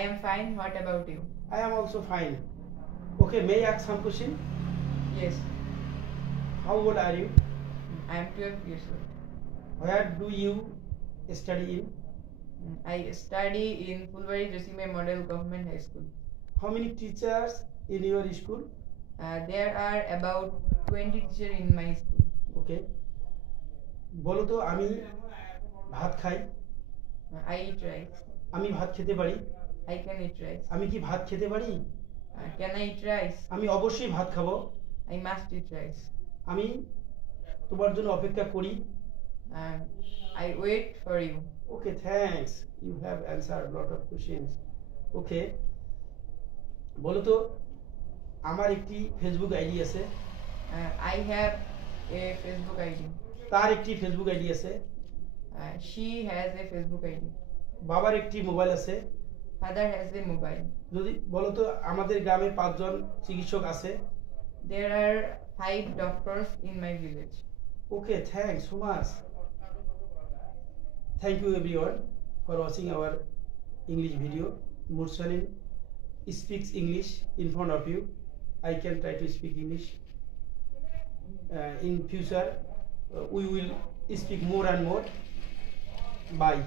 I am fine. What about you? I am also fine. Okay, may I ask some question? Yes, How old are you? I am 12 years old. Where do you study in? I study in Fulbari Josime Model Government High School. How many teachers in your school? There are about 20 teachers in my school. Okay. বলো তো আমি ভাত খাই। I eat rice. আমি ভাত খেতে পারি। I can eat rice. আমি কি ভাত খেতে পারি? Can I eat rice? আমি অবশ্যই ভাত খাবো। I must eat rice. আমি তোমার জন্য অপেক্ষা করি। I wait for you. Okay, thanks. You have answered a lot of questions. Okay. বলো তো আমার একটি ফেসবুক আইডি আছে। I have a Facebook ID. তার একটি ফেসবুক আইডি আছে। She has a Facebook ID. বাবার একটি মোবাইল আছে। Father has a mobile. যদি বলো তো আমাদের গ্রামে 5 জন চিকিৎসক আছে। There are 5 doctors in my village. Okay, thanks so much. Thank you everyone for watching our English video. Mursalin speaks English in front of you. I can try to speak English. In future, we will speak more and more. Bye.